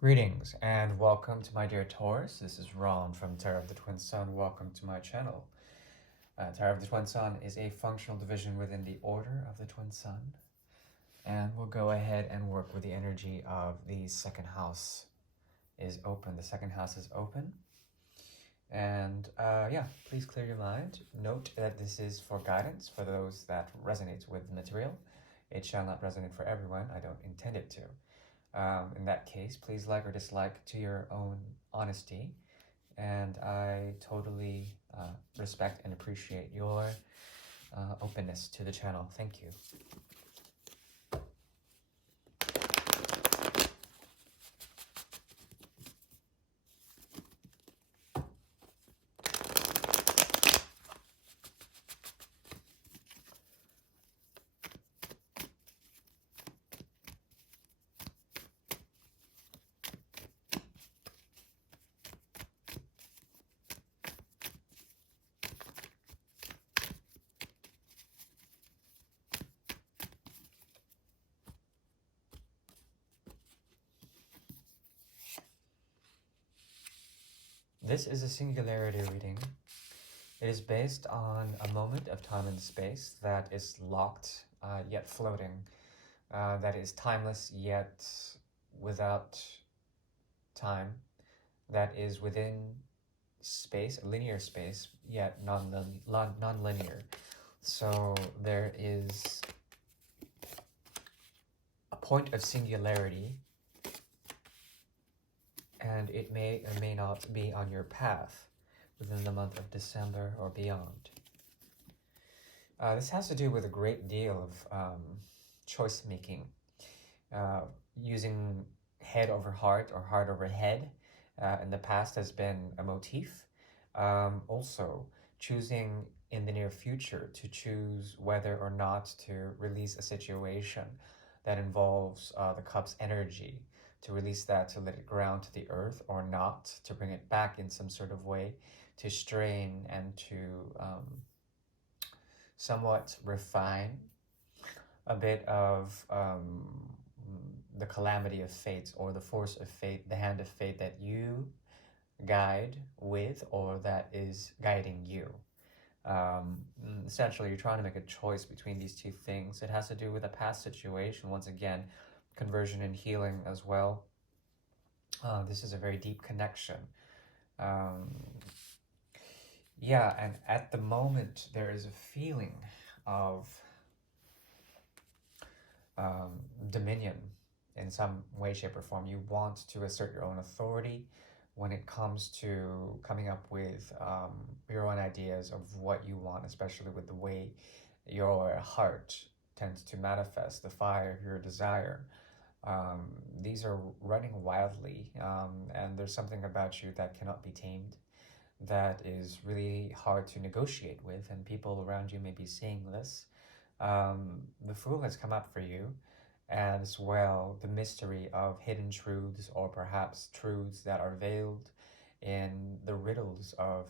Greetings and welcome to my dear Taurus. This is Ron from Tarot of the Twin Sun. Welcome to my channel. Tarot of the Twin Sun is a functional division within the Order of the Twin Sun. And we'll go ahead and work with the energy of the second house is open. The second house is open. And yeah, please clear your mind. Note that this is for guidance for those that resonates with the material. It shall not resonate for everyone. I don't intend it to. In that case, please like or dislike to your own honesty. And I totally respect and appreciate your openness to the channel. Thank you. This is a singularity reading. It is based on a moment of time and space that is locked yet floating, that is timeless yet without time, that is within space, linear space, yet non-linear. So there is a point of singularity, and it may or may not be on your path within the month of December or beyond. This has to do with a great deal of choice making, using head over heart or heart over head. In the past has been a motif. Also, choosing in the near future to choose whether or not to release a situation that involves the cup's energy, to release that, to let it ground to the earth, or not, to bring it back in some sort of way, to strain and to somewhat refine a bit of the calamity of fate, or the force of fate, the hand of fate that you guide with, or that is guiding you. Essentially, you're trying to make a choice between these two things. It has to do with a past situation, once again, conversion and healing as well. This is a very deep connection. Yeah, and at the moment, there is a feeling of dominion in some way, shape, or form. You want to assert your own authority when it comes to coming up with your own ideas of what you want, especially with the way your heart tends to manifest the fire of your desire. These are running wildly, and there's something about you that cannot be tamed, that is really hard to negotiate with, and people around you may be seeing this. The Fool has come up for you, as well the mystery of hidden truths, or perhaps truths that are veiled in the riddles of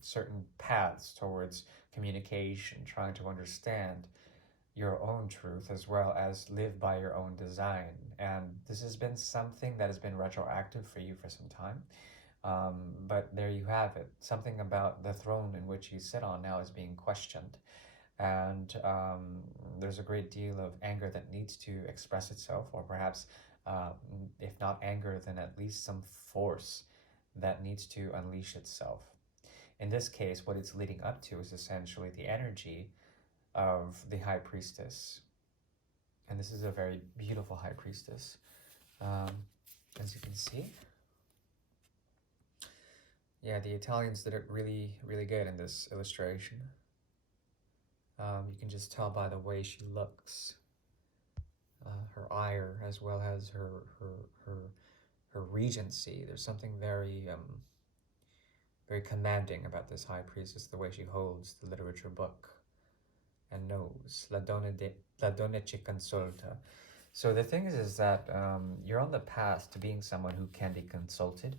certain paths towards communication, trying to understand your own truth as well as live by your own design. And this has been something that has been retroactive for you for some time. But there you have it. Something about the throne in which you sit on now is being questioned. And there's a great deal of anger that needs to express itself, or perhaps, if not anger, then at least some force that needs to unleash itself. In this case, what it's leading up to is essentially the energy of the High Priestess. And this is a very beautiful High Priestess, as you can see. Yeah, the Italians did it really, really good in this illustration. You can just tell by the way she looks, her ire, as well as her regency. There's something very very commanding about this High Priestess, the way she holds the literature book and knows. La donna ci consulta. So the thing is that you're on the path to being someone who can be consulted,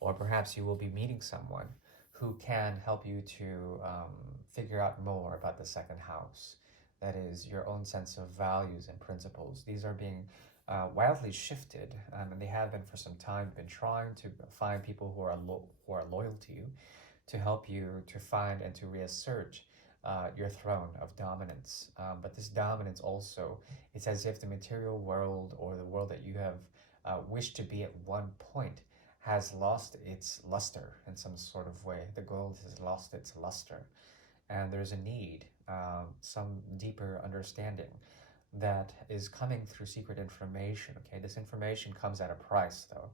or perhaps you will be meeting someone who can help you to figure out more about the second house. That is your own sense of values and principles. These are being wildly shifted, and they have been for some time. Been trying to find people who are loyal to you, to help you to find and to reassert your throne of dominance. But this dominance also, it's as if the material world or the world that you have wished to be at one point has lost its luster in some sort of way. The gold has lost its luster, and there's a need, some deeper understanding that is coming through secret information. Okay, this information comes at a price, though.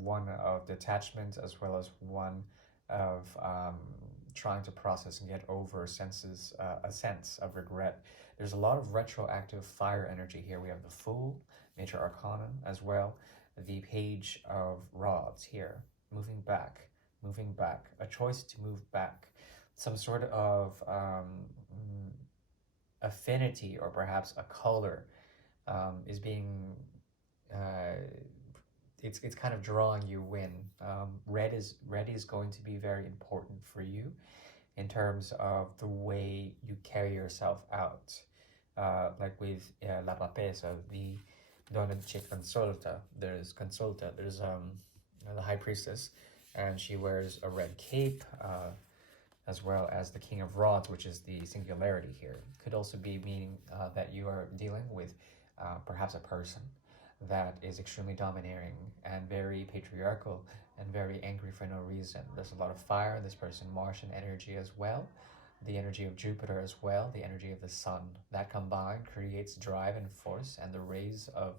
One of detachment, as well as one of trying to process and get over a sense of regret. There's a lot of retroactive fire energy here. We have the Fool, Major Arcana, as well. The Page of Rods here, moving back, a choice to move back, some sort of affinity or perhaps a color is being uh, it's kind of drawing you in. Red is going to be very important for you in terms of the way you carry yourself out. Like with La Papesa, the Donna de Consulta, there's the High Priestess, and she wears a red cape, as well as the King of Rods, which is the singularity here. Could also be meaning that you are dealing with perhaps a person that is extremely domineering and very patriarchal and very angry for no reason. There's a lot of fire in this person, Martian energy as well, the energy of Jupiter as well, the energy of the sun. That combined creates drive and force and the rays of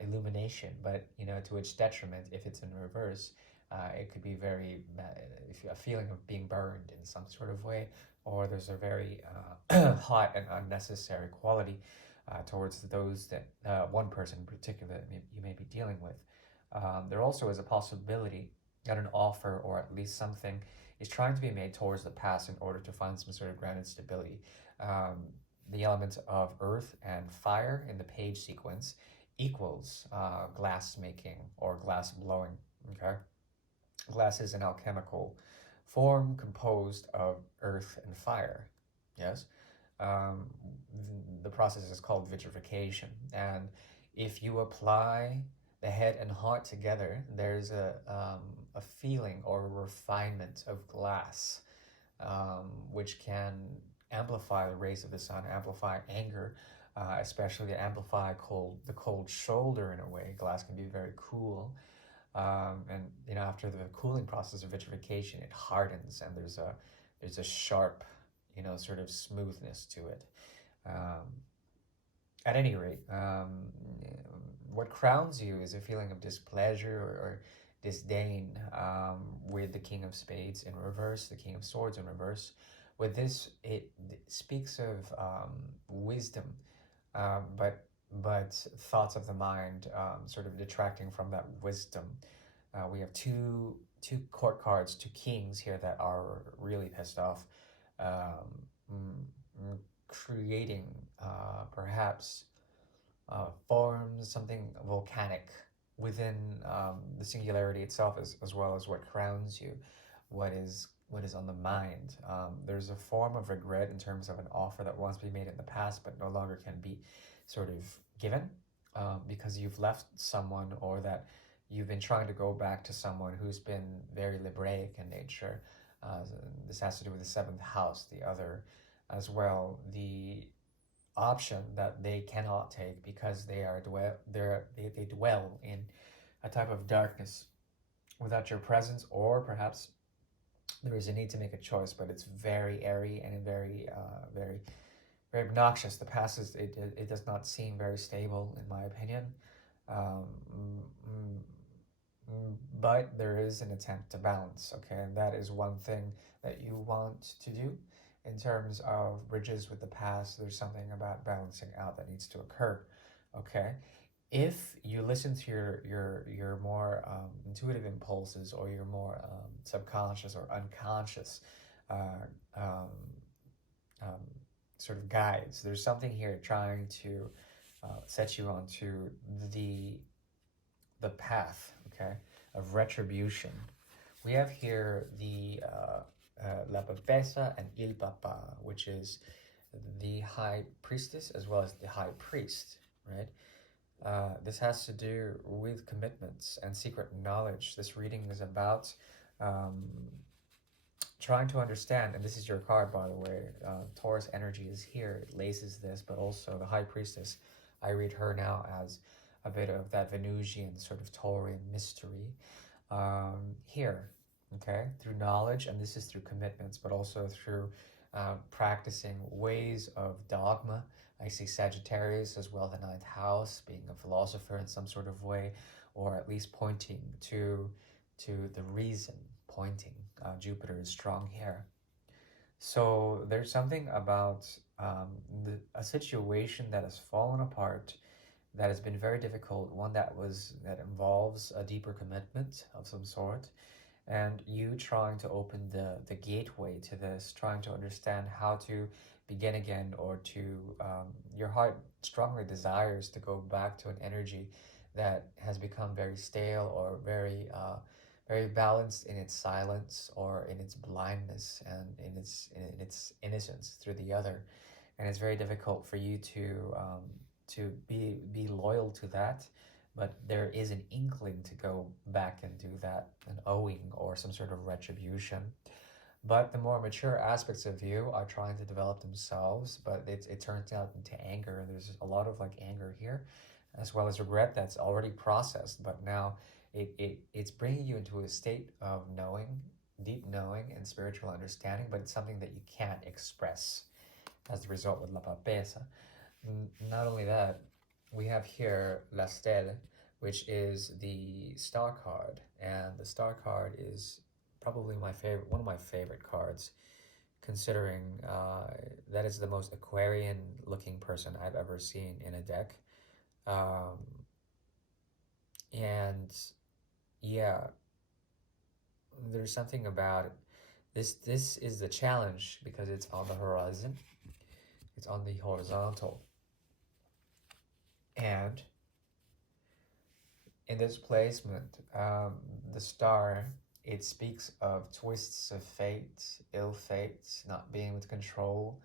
illumination, but to its detriment if it's in reverse. It could be very a feeling of being burned in some sort of way, or there's a very hot and unnecessary quality towards those that one person in particular that you may be dealing with. There also is a possibility that an offer or at least something is trying to be made towards the past in order to find some sort of grounded stability. The elements of earth and fire in the page sequence equals glass making or glass blowing. Okay, glass is an alchemical form composed of earth and fire. Yes, um, the process is called vitrification, and if you apply the head and heart together, there's a feeling or a refinement of glass, which can amplify the rays of the sun, amplify anger, especially amplify the cold shoulder in a way. Glass can be very cool, and after the cooling process of vitrification, it hardens, and there's a sharp, sort of smoothness to it. Um, at any rate, what crowns you is a feeling of displeasure or disdain, with the King of Spades in reverse, the King of Swords in reverse. With this, it speaks of wisdom, but thoughts of the mind sort of detracting from that wisdom. We have two court cards, two kings here that are really pissed off, creating perhaps forms something volcanic within the singularity itself, as well as what crowns you, what is on the mind. There's a form of regret in terms of an offer that once be made in the past but no longer can be sort of given, because you've left someone, or that you've been trying to go back to someone who's been very Libraic in nature. This has to do with the seventh house, the other as well, the option that they cannot take because they dwell in a type of darkness without your presence, or perhaps there is a need to make a choice, but it's very airy and very very obnoxious. The past it does not seem very stable in my opinion, um, but there is an attempt to balance. Okay, and that is one thing that you want to do in terms of bridges with the past. There's something about balancing out that needs to occur. Okay, if you listen to your more intuitive impulses, or your more subconscious or unconscious uh, um, um, sort of guides, there's something here trying to set you onto the path, okay, of retribution. We have here the La Papesa and Il Papa, which is the High Priestess as well as the High Priest, right? This has to do with commitments and secret knowledge. This reading is about um, trying to understand, and this is your card, by the way. Taurus energy is here, it laces this, but also the High Priestess. I read her now as a bit of that Venusian sort of Taurian mystery here, okay, through knowledge, and this is through commitments, but also through practicing ways of dogma. I see Sagittarius as well, the ninth house, being a philosopher in some sort of way, or at least pointing to the reason, pointing. Jupiter is strong here. So there's something about a situation that has fallen apart, that has been very difficult, one that involves a deeper commitment of some sort, and you trying to open the gateway to this, trying to understand how to begin again, or to your heart strongly desires to go back to an energy that has become very stale, or very balanced in its silence, or in its blindness, and in its innocence through the other. And it's very difficult for you to be loyal to that, but there is an inkling to go back and do that, an owing or some sort of retribution. But the more mature aspects of you are trying to develop themselves, but it turns out into anger, and there's a lot of like anger here, as well as regret that's already processed, but now it's bringing you into a state of knowing, deep knowing and spiritual understanding, but it's something that you can't express as the result with La Papesa. Not only that, we have here La Stelle, which is the star card, and the star card is probably my favorite, one of my favorite cards, considering that is the most Aquarian looking person I've ever seen in a deck. Um, and yeah, there's something about it. This is the challenge because it's on the horizon. It's on the horizontal. And in this placement, the star, it speaks of twists of fate, ill fate, not being able to control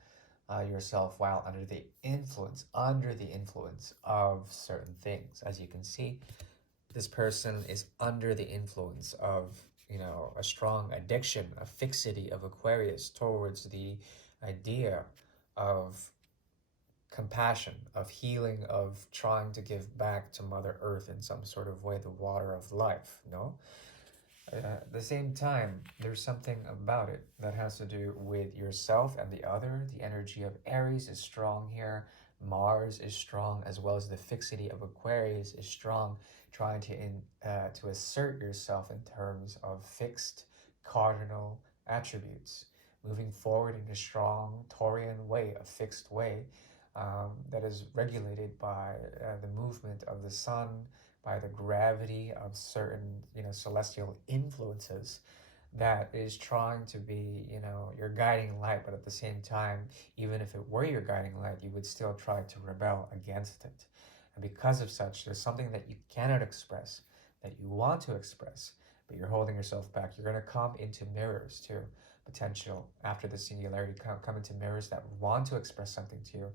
yourself while under the influence of certain things. As you can see, this person is under the influence of, a strong addiction, a fixity of Aquarius towards the idea of compassion, of healing, of trying to give back to Mother Earth in some sort of way, the water of life, no? At the same time, there's something about it that has to do with yourself and the other. The energy of Aries is strong here. Mars is strong, as well as the fixity of Aquarius is strong, trying to assert yourself in terms of fixed cardinal attributes, moving forward in a strong Taurian way, a fixed way, that is regulated by the movement of the sun, by the gravity of certain, celestial influences, that is trying to be, your guiding light. But at the same time, even if it were your guiding light, you would still try to rebel against it. And because of such, there's something that you cannot express, that you want to express, but you're holding yourself back. You're going to come into mirrors too, potential after the singularity, come into mirrors that want to express something to you.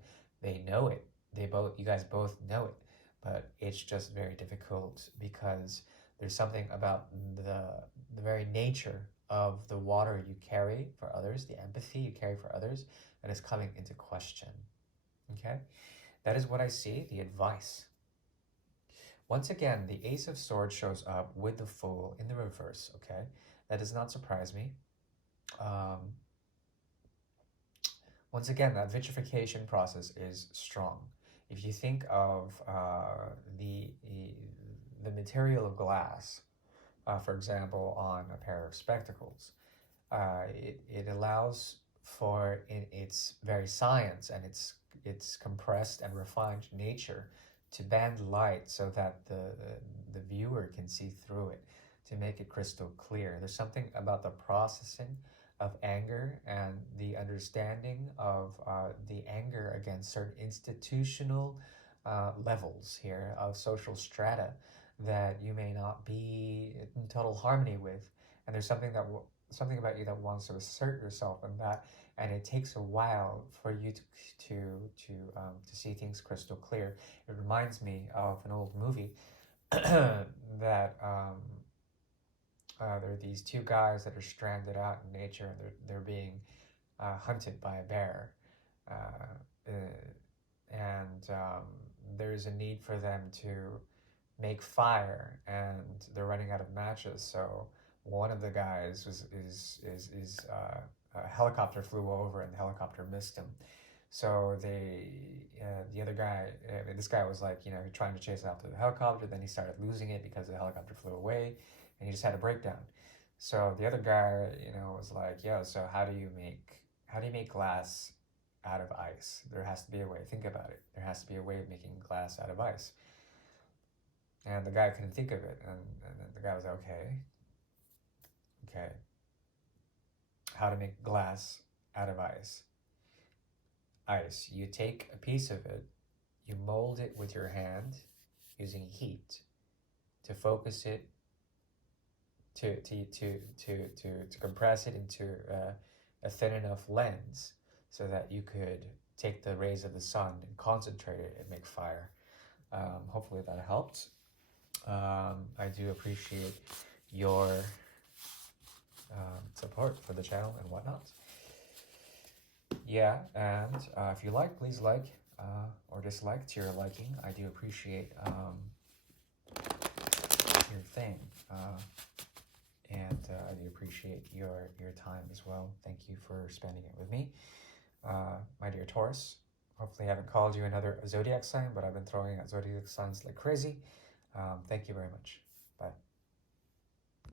They know it. You guys both know it, but it's just very difficult because there's something about the very nature of the water you carry for others, the empathy you carry for others, that is coming into question. Okay, that is what I see. The advice. Once again, the Ace of Swords shows up with the Fool in the reverse. Okay, that does not surprise me. Um, Once again, that vitrification process is strong. If you think of the material of glass, for example, on a pair of spectacles, it allows for, in its very science and its compressed and refined nature, to bend light so that the viewer can see through it, to make it crystal clear. There's something about the processing of anger and the understanding of the anger against certain institutional levels here of social strata that you may not be in total harmony with. And there's something that something about you that wants to assert yourself in that, and it takes a while for you to see things crystal clear. It reminds me of an old movie that there are these two guys that are stranded out in nature, and they're being hunted by a bear, uh, and there's a need for them to make fire, and they're running out of matches. So one of the guys a helicopter flew over, and the helicopter missed him. So the other guy, this guy was like, trying to chase after the helicopter. Then he started losing it because the helicopter flew away, and he just had a breakdown. So the other guy, was like, "Yo, so how do you make glass out of ice? There has to be a way. Think about it. There has to be a way of making glass out of ice." And the guy couldn't think of it, and then the guy was like, okay, how to make glass out of ice. Ice. You take a piece of it, you mold it with your hand using heat to focus it, to compress it into a thin enough lens so that you could take the rays of the sun and concentrate it and make fire. Hopefully that helped. I do appreciate your support for the channel and whatnot. Yeah, and if you like, please like or dislike to your liking. I do appreciate your thing, and I do appreciate your time as well. Thank you for spending it with me, my dear Taurus. Hopefully I haven't called you another zodiac sign, but I've been throwing out zodiac signs like crazy. Thank you very much. Bye.